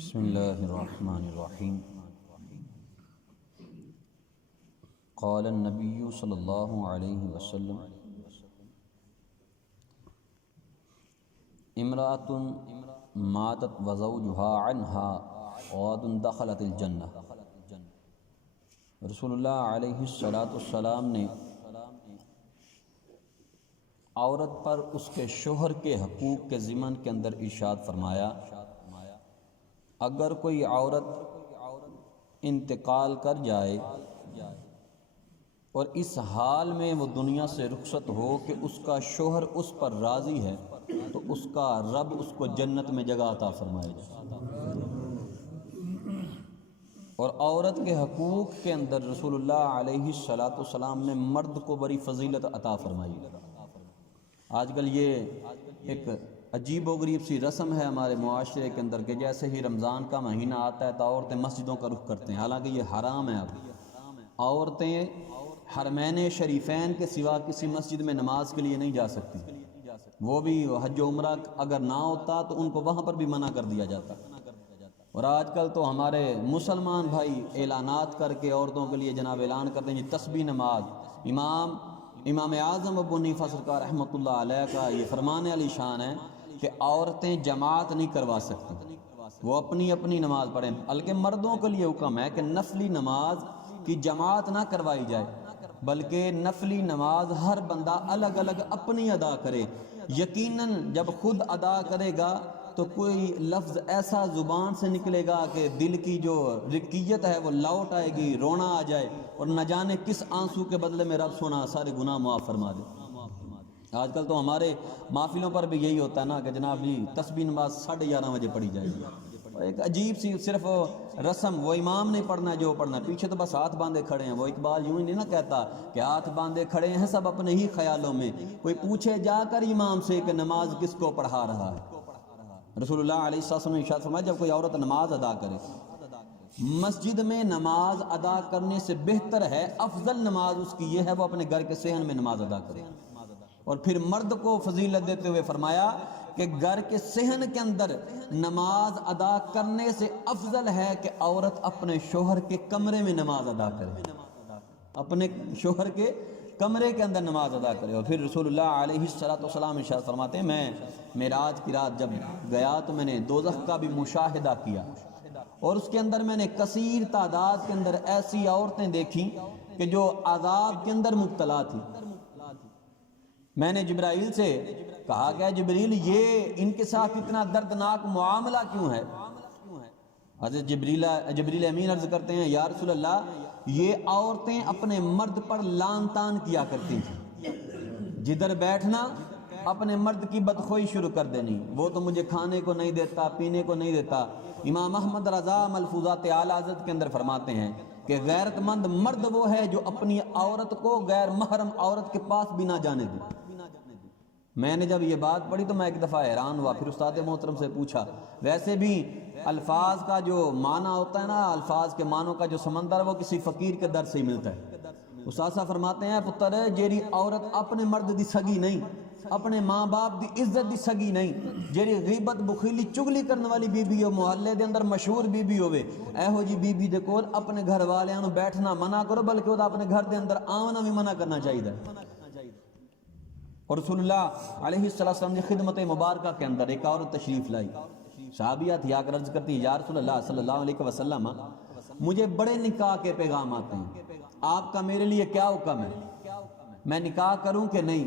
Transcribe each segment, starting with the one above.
بسم اللہ الرحمن الرحیم قال النبی صلی اللہ علیہ وسلم امرأۃ ماتت وزوجها عنها غاد دخلت الجنہ۔ رسول اللہ علیہ السلام نے عورت پر اس کے شوہر کے حقوق کے ضمن کے اندر ارشاد فرمایا، اگر کوئی عورت انتقال کر جائے اور اس حال میں وہ دنیا سے رخصت ہو کہ اس کا شوہر اس پر راضی ہے تو اس کا رب اس کو جنت میں جگہ عطا فرمائے گا۔ اور عورت کے حقوق کے اندر رسول اللہ علیہ السلام نے مرد کو بڑی فضیلت عطا فرمائی۔ آج کل یہ ایک عجیب و غریب سی رسم ہے ہمارے معاشرے کے اندر کہ جیسے ہی رمضان کا مہینہ آتا ہے تو عورتیں مسجدوں کا رخ کرتے ہیں، حالانکہ یہ حرام ہے۔ اب عورتیں حرمین شریفین کے سوا کسی مسجد میں نماز کے لیے نہیں جا سکتی، وہ بھی حج و عمرہ اگر نہ ہوتا تو ان کو وہاں پر بھی منع کر دیا جاتا۔ اور آج کل تو ہمارے مسلمان بھائی اعلانات کر کے عورتوں کے لیے جناب اعلان کرتے ہیں، تسبیح نماز۔ امام اعظم ابو حنیفہ سرکار رحمۃ اللہ علیہ کا یہ فرمان علی شان ہے کہ عورتیں جماعت نہیں کروا سکتی، وہ اپنی اپنی نماز پڑھیں۔ بلکہ مردوں کے لیے حکم ہے کہ نفلی نماز کی جماعت نہ کروائی جائے، بلکہ نفلی نماز ہر بندہ الگ الگ اپنی ادا کرے۔ یقیناً جب خود ادا کرے گا تو کوئی لفظ ایسا زبان سے نکلے گا کہ دل کی جو رکیت ہے وہ لوٹ آئے گی، رونا آ جائے، اور نہ جانے کس آنسو کے بدلے میں رب سونا سارے گناہ معاف فرما دے۔ آج کل تو ہمارے محفلوں پر بھی یہی ہوتا ہے نا کہ جناب جی تسبیح نماز 11:30 بجے پڑھی جائے گی۔ ایک عجیب سی صرف رسم، وہ امام نہیں پڑھنا ہے جو پڑھنا ہے، پیچھے تو بس ہاتھ باندھے کھڑے ہیں۔ وہ اقبال یوں ہی نہیں نا کہتا کہ ہاتھ باندھے کھڑے ہیں سب اپنے ہی خیالوں میں، کوئی پوچھے جا کر امام سے کہ نماز کس کو پڑھا رہا ہے۔ رسول اللہ علیہ السلام نے ارشاد فرمایا، جب کوئی عورت نماز ادا کرے، مسجد میں نماز ادا کرنے سے بہتر ہے، افضل نماز اس کی یہ ہے وہ اپنے گھر کے صحن میں نماز ادا کرے۔ اور پھر مرد کو فضیلت دیتے ہوئے فرمایا کہ گھر کے صحن کے اندر نماز ادا کرنے سے افضل ہے کہ عورت اپنے شوہر کے کمرے میں نماز ادا کرے، اپنے شوہر کے کمرے کے اندر نماز ادا کرے۔ اور پھر رسول اللہ علیہ السلام ارشاد فرماتے ہیں، میں معراج کی رات جب گیا تو میں نے دوزخ کا بھی مشاہدہ کیا، اور اس کے اندر میں نے کثیر تعداد کے اندر ایسی عورتیں دیکھیں کہ جو عذاب کے اندر مبتلا تھی۔ میں نے جبرائیل سے کہا کہ جبریل یہ ان کے ساتھ اتنا دردناک معاملہ کیوں ہے؟ حضرت جبریل امین عرض کرتے ہیں، یا رسول اللہ یہ عورتیں اپنے مرد پر لان تان کیا کرتی تھیں، جدھر بیٹھنا اپنے مرد کی بدخوئی شروع کر دینی، وہ تو مجھے کھانے کو نہیں دیتا، پینے کو نہیں دیتا۔ امام احمد رضا ملفوظات اعلی حضرت کے اندر فرماتے ہیں کہ غیرت مند مرد وہ ہے جو اپنی عورت کو غیر محرم عورت کے پاس بھی نہ جانے دے۔ میں نے جب یہ بات پڑھی تو میں ایک دفعہ حیران ہوا، پھر استاد محترم سے پوچھا۔ ویسے بھی الفاظ کا جو معنی ہوتا ہے نا، الفاظ کے معنوں کا جو سمندر ہے وہ کسی فقیر کے در سے ہی ملتا ہے۔ استاد صاحب فرماتے ہیں، پتر جیری عورت اپنے مرد دی سگی نہیں، اپنے ماں باپ دی عزت دی سگی نہیں، جیری غیبت بخیلی چگلی کرنے والی بی بی ہو، محلے دے اندر مشہور بی بی ہوئے، ایہو جی بی بی دے کول اپنے گھر والیاں نو بیٹھنا منع کرو، بلکہ وہ اپنے گھر دے اندر آنا بھی منع کرنا چاہیے۔ اور رسول اللہ علیہ السلام نے خدمت مبارکہ کے اندر ایک عورت تشریف لائی، صحابیہ تھی، آ کر عرض کرتی ہیں، یا رسول اللہ صلی اللہ علیہ وسلم مجھے بڑے نکاح کے پیغام آتے ہیں، آپ کا میرے لیے کیا حکم ہے؟ میں نکاح کروں کہ نہیں؟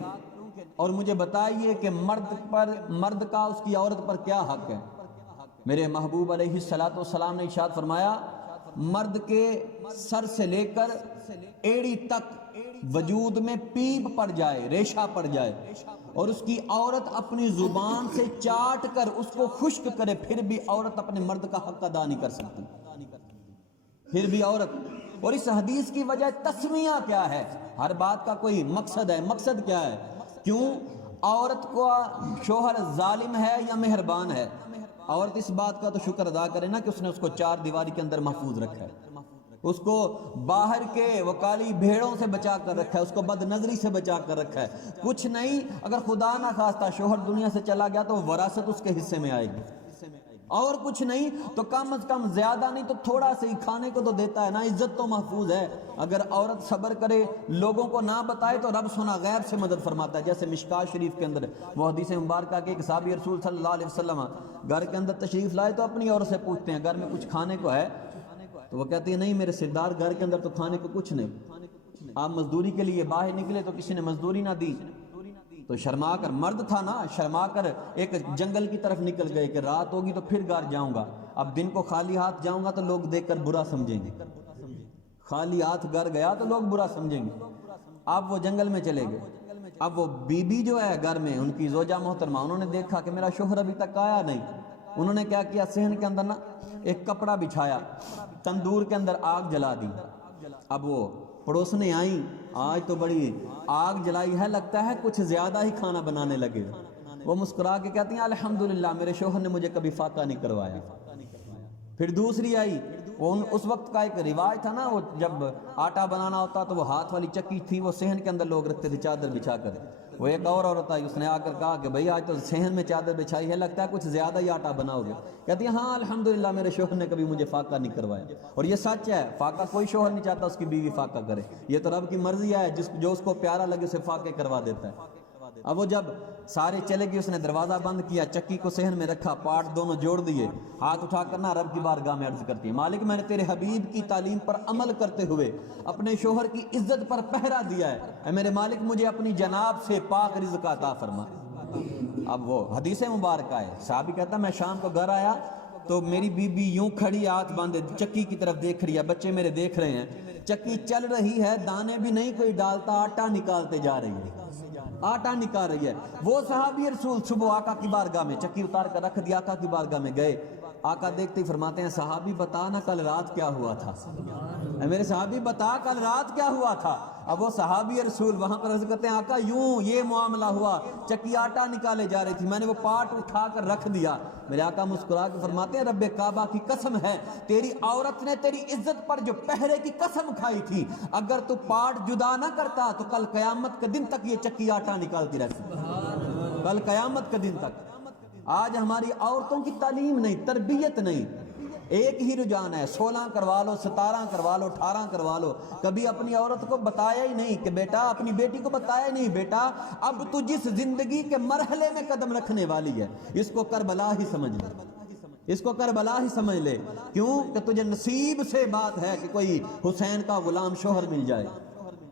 اور مجھے بتائیے کہ مرد کا اس کی عورت پر کیا حق ہے؟ میرے محبوب علیہ السلام نے ارشاد فرمایا، مرد کے سر سے لے کر ایڑی تک وجود میں پیپ پڑ جائے، ریشہ پڑ جائے، اور اس کی عورت اپنی زبان سے چاٹ کر اس کو خشک کرے، پھر بھی عورت اپنے مرد کا حق ادا نہیں کر سکتی، پھر بھی عورت۔ اور اس حدیث کی وجہ تسمیہ کیا ہے؟ ہر بات کا کوئی مقصد ہے، مقصد کیا ہے؟ کیوں عورت کو شوہر ظالم ہے یا مہربان ہے؟ عورت اس بات کا تو شکر ادا کرے نا کہ اس نے اس کو 4 دیواری کے اندر محفوظ رکھا ہے، اس کو باہر کے وکالی بھیڑوں سے بچا کر رکھا ہے، اس کو بد نظری سے بچا کر رکھا ہے۔ کچھ نہیں، اگر خدا نہ خواستہ شوہر دنیا سے چلا گیا تو وراثت اس کے حصے میں آئے گی۔ اور کچھ نہیں تو کم از کم زیادہ نہیں تو تھوڑا سے ہی کھانے کو تو دیتا ہے نا، عزت تو محفوظ ہے۔ اگر عورت صبر کرے، لوگوں کو نہ بتائے تو رب سنا غیب سے مدد فرماتا ہے۔ جیسے مشکاۃ شریف کے اندر وہ حدیث مبارکہ کے ایک صحابی رسول صلی اللہ علیہ وسلم گھر کے اندر تشریف لائے تو اپنی عورت سے پوچھتے ہیں گھر میں کچھ کھانے کو ہے؟ تو وہ کہتی ہے نہیں میرے سردار گھر کے اندر تو کھانے کو کچھ نہیں۔ آپ مزدوری کے لیے باہر نکلے تو کسی نے مزدوری نہ دی، تو شرما کر، مرد تھا نا، شرما کر ایک جنگل کی طرف نکل گئے کہ رات ہوگی تو پھر گھر جاؤں گا، اب دن کو خالی ہاتھ جاؤں گا تو لوگ دیکھ کر برا سمجھیں گے، خالی ہاتھ گھر گیا تو لوگ برا سمجھیں گے۔ اب وہ جنگل میں چلے گئے، اب وہ بی بی جو ہے گھر میں، ان کی زوجہ محترمہ، انہوں نے دیکھا کہ میرا شوہر ابھی تک آیا نہیں، انہوں نے کیا کیا، صحن کے اندر نا ایک کپڑا بچھایا، تندور کے اندر آگ جلا دی۔ اب وہ پڑوسنے آئیں، آج تو بڑی آگ جلائی ہے، لگتا ہے کچھ زیادہ ہی کھانا بنانے لگے۔ وہ مسکرا کے کہتی ہیں الحمدللہ میرے شوہر نے مجھے کبھی فاقہ نہیں کروایا۔ پھر دوسری آئی، وہ اس وقت کا ایک رواج تھا نا، وہ جب آٹا بنانا ہوتا تو وہ ہاتھ والی چکی تھی، وہ صحن کے اندر لوگ رکھتے تھے چادر بچھا کر۔ وہ ایک اور عورت آئی، اس نے آ کر کہا کہ بھئی آج تو صحن میں چادر بچھائی ہے، لگتا ہے کچھ زیادہ ہی آٹا بناؤ گے۔ کہتی ہے ہاں الحمدللہ میرے شوہر نے کبھی مجھے فاقہ نہیں کروایا۔ اور یہ سچ ہے، فاقہ کوئی شوہر نہیں چاہتا اس کی بیوی فاقہ کرے، یہ تو رب کی مرضی ہے، جو اس کو پیارا لگے اسے فاقے کروا دیتا ہے۔ اب وہ جب سارے چلے گئے، اس نے دروازہ بند کیا، چکی کو صحن میں رکھا، پارٹ دونوں جوڑ دیے، ہاتھ اٹھا کر نہ رب کی بارگاہ میں عرض کرتی ہے مالک میں نے تیرے حبیب کی تعلیم پر عمل کرتے ہوئے اپنے شوہر کی عزت پر پہرا دیا ہے، اے میرے مالک مجھے اپنی جناب سے پاک رزق عطا فرما۔ اب وہ حدیث مبارکہ ہے، صحابی کہتا میں شام کو گھر آیا تو میری بی بی یوں کھڑی ہاتھ باندھے چکی کی طرف دیکھ رہی ہے، بچے میرے دیکھ رہے ہیں، چکی چل رہی ہے، دانے بھی نہیں کوئی ڈالتا، آٹا نکالتے جا رہی ہے، آٹا نکال رہی ہے۔ وہ صحابی رسول صبح آقا کی بارگاہ میں چکی اتار کر رکھ دیا، آقا کی بارگاہ میں گئے، آقا دیکھتے ہی فرماتے ہیں صحابی بتا نا کل رات کیا ہوا تھا، اے میرے صحابی بتا کل رات کیا ہوا تھا۔ اب وہ صحابی رسول وہاں پر عرض کرتے ہیں آقا یوں یہ معاملہ ہوا، چکی آٹا نکالے جا رہی تھی، میں نے وہ پارٹ اٹھا کر رکھ دیا۔ میرے آقا مسکرا کے فرماتے ہیں رب کعبہ کی قسم ہے تیری عورت نے تیری عزت پر جو پہرے کی قسم کھائی تھی، اگر تو پارٹ جدا نہ کرتا تو کل قیامت کے دن تک یہ چکی آٹا نکالتی رہتی، کل قیامت کے دن تک۔ آج ہماری عورتوں کی تعلیم نہیں، تربیت نہیں، ایک ہی رجحان ہے، 16 کروا لو، 17 کروا لو، 18 کروا لو، کبھی اپنی عورت کو بتایا ہی نہیں کہ بیٹا، اپنی بیٹی کو بتایا ہی نہیں بیٹا اب تو جس زندگی کے مرحلے میں قدم رکھنے والی ہے اس کو کربلا ہی سمجھ لے، اس کو کربلا ہی سمجھ لے، کیوں کہ تجھے نصیب سے بات ہے کہ کوئی حسین کا غلام شوہر مل جائے،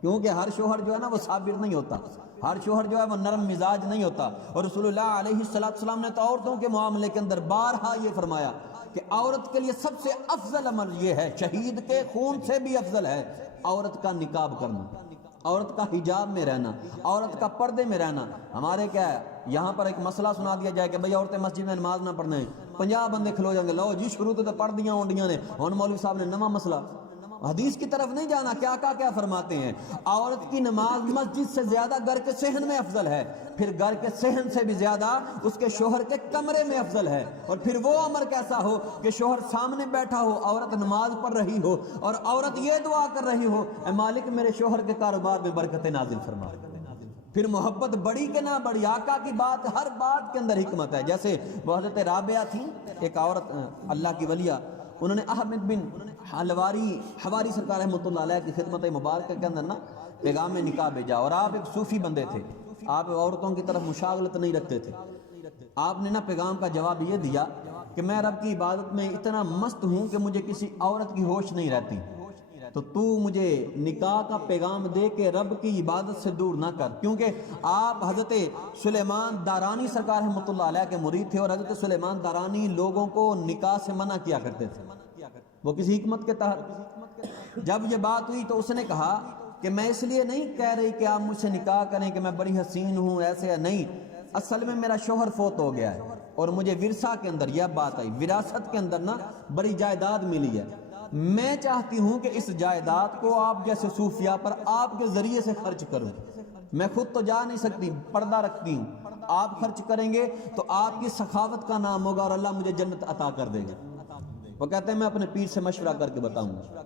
کیونکہ ہر شوہر جو ہے نا وہ صابر نہیں ہوتا، ہر شوہر جو ہے وہ نرم مزاج نہیں ہوتا۔ اور رسول اللہ علیہ السلام نے تو عورتوں کے معاملے کے اندر بارہا یہ فرمایا کہ عورت کے لیے سب سے افضل عمل یہ ہے، شہید کے خون سے بھی افضل ہے، عورت کا نقاب کرنا، عورت کا حجاب میں رہنا، عورت کا پردے میں رہنا۔ ہمارے کیا ہے یہاں پر ایک مسئلہ سنا دیا جائے کہ بھئی عورتیں مسجد میں نماز نہ پڑھنا ہے، 50 بندے کھلو جائیں گے، لو جی شروع تو پڑھ دیا اونڈیاں نے، اور مولوی صاحب نے نواں مسئلہ، حدیث کی طرف نہیں جانا، کیا فرماتے ہیں عورت کی نماز مسجد سے زیادہ گھر کے صحن میں افضل ہے، پھر گھر کے صحن سے بھی زیادہ اس کے شوہر کے کمرے میں افضل ہے، اور پھر وہ امر کیسا ہو کہ شوہر سامنے بیٹھا ہو، عورت نماز پڑھ رہی ہو اور عورت یہ دعا کر رہی ہو اے مالک میرے شوہر کے کاروبار میں برکت نازل فرما۔ پھر محبت بڑی کہ نہ بڑی، آقا کی بات ہر بات کے اندر حکمت ہے۔ جیسے وہ حضرت رابعہ تھی، ایک عورت اللہ کی ولیہ، انہوں نے احمد بن حواری سرکار رحمۃ اللہ علیہ کی خدمت مبارکہ کے اندر نا پیغام نکاح بھیجا، اور آپ ایک صوفی بندے تھے، آپ عورتوں کی طرف مشاغلت نہیں رکھتے تھے، آپ نے نا پیغام کا جواب یہ دیا کہ میں رب کی عبادت میں اتنا مست ہوں کہ مجھے کسی عورت کی ہوش نہیں رہتی، تو مجھے نکاح کا پیغام دے کے رب کی عبادت سے دور نہ کر، کیونکہ آپ حضرت سلیمان دارانی سرکار رحمۃ اللہ علیہ کے مرید تھے، اور حضرت سلیمان دارانی لوگوں کو نکاح سے منع کیا کرتے تھے، وہ کسی حکمت کے تحت۔ جب یہ بات ہوئی تو اس نے کہا کہ میں اس لیے نہیں کہہ رہی کہ آپ مجھ سے نکاح کریں کہ میں بڑی حسین ہوں، ایسے نہیں، اصل میں میرا شوہر فوت ہو گیا ہے اور مجھے ورثہ کے اندر یہ بات آئی، وراثت کے اندر نا بڑی جائیداد ملی ہے، میں چاہتی ہوں کہ اس جائیداد کو آپ جیسے صوفیاء پر آپ کے ذریعے سے خرچ کروں، میں خود تو جا نہیں سکتی، پردہ رکھتی ہوں، آپ خرچ کریں گے تو آپ کی سخاوت کا نام ہوگا اور اللہ مجھے جنت عطا کر دے گا۔ وہ کہتے ہیں میں اپنے پیر سے مشورہ کر کے بتاؤں گا،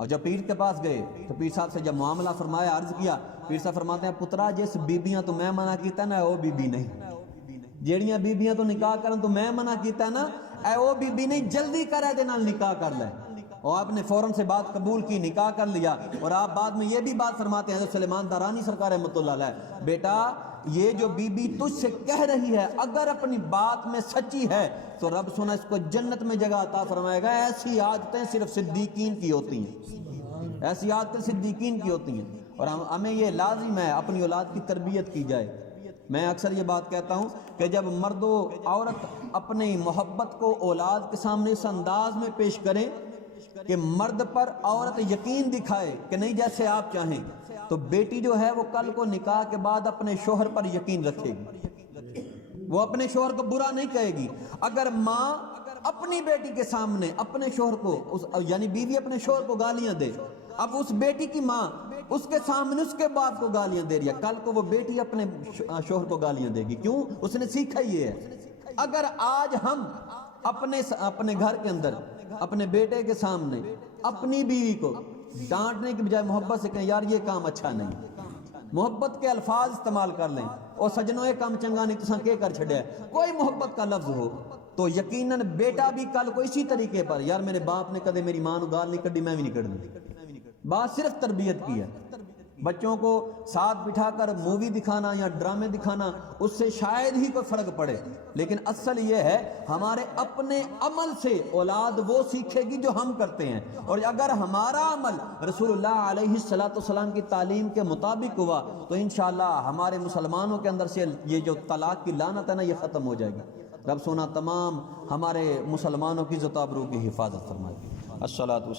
اور جب پیر کے پاس گئے تو پیر صاحب سے جب معاملہ فرمایا، عرض کیا، پیر صاحب فرماتے ہیں پترا جس بیبیاں تو میں منع کیتا نا وہ بی بی نہیں، جیڑیاں بیبیاں تو نکاح کرن تو میں منع کیتا ہے نا اے وہ بی نہیں جلدی کرے دے نال نکاح کر لے، اور آپ نے فوراً سے بات قبول کی، نکاح کر لیا، اور آپ بعد میں یہ بھی بات فرماتے ہیں حضرت سلیمان دارانی سرکار رحمۃ اللہ علیہ، بیٹا یہ جو بی بی تجھ سے کہہ رہی ہے اگر اپنی بات میں سچی ہے تو رب سنا اس کو جنت میں جگہ عطا فرمائے گا۔ ایسی عادتیں صرف صدیقین کی ہوتی ہیں، ایسی عادتیں صدیقین کی ہوتی ہیں، اور ہمیں یہ لازم ہے اپنی اولاد کی تربیت کی جائے۔ میں اکثر یہ بات کہتا ہوں کہ جب مرد و عورت اپنی محبت کو اولاد کے سامنے اس انداز میں پیش کریں کہ مرد پر عورت یقین دکھائے کہ نہیں جیسے آپ چاہیں، تو بیٹی جو ہے وہ کل کو نکاح کے بعد اپنے شوہر پر یقین رکھے گی، وہ اپنے شوہر کو برا نہیں کہے گی۔ اگر ماں اپنی بیٹی کے سامنے اپنے شوہر کو یعنی بیوی اپنے شوہر کو گالیاں دے، اب اس بیٹی کی ماں اس کے سامنے اس کے باپ کو گالیاں دے رہی ہے، کل کو وہ بیٹی اپنے شوہر کو گالیاں دے گی، کیوں؟ اس نے سیکھا یہ ہے۔ اگر آج ہم اپنے گھر کے اندر اپنے بیٹے کے سامنے اپنی بیوی کو ڈانٹنے کی بجائے محبت سے کہیں یار یہ کام اچھا نہیں، محبت کے الفاظ استعمال کر لیں، اور سجنوں یہ کام چنگا نہیں تساں کے کر چھڑیا ہے، کوئی محبت کا لفظ ہو تو یقیناً بیٹا بھی کل کو اسی طریقے پر یار میرے باپ نے کدے میری ماں نو گال نہیں کڈی میں بھی نہیں کڈنی۔ بات صرف تربیت کی ہے۔ بچوں کو ساتھ بٹھا کر مووی دکھانا یا ڈرامے دکھانا اس سے شاید ہی کوئی فرق پڑے، لیکن اصل یہ ہے ہمارے اپنے عمل سے اولاد وہ سیکھے گی جو ہم کرتے ہیں، اور اگر ہمارا عمل رسول اللہ علیہ السلام کی تعلیم کے مطابق ہوا تو انشاءاللہ ہمارے مسلمانوں کے اندر سے یہ جو طلاق کی لعنت ہے نا یہ ختم ہو جائے گی۔ رب سونا تمام ہمارے مسلمانوں کی عزت و آبرو کی حفاظت فرمائے۔ الصلاۃ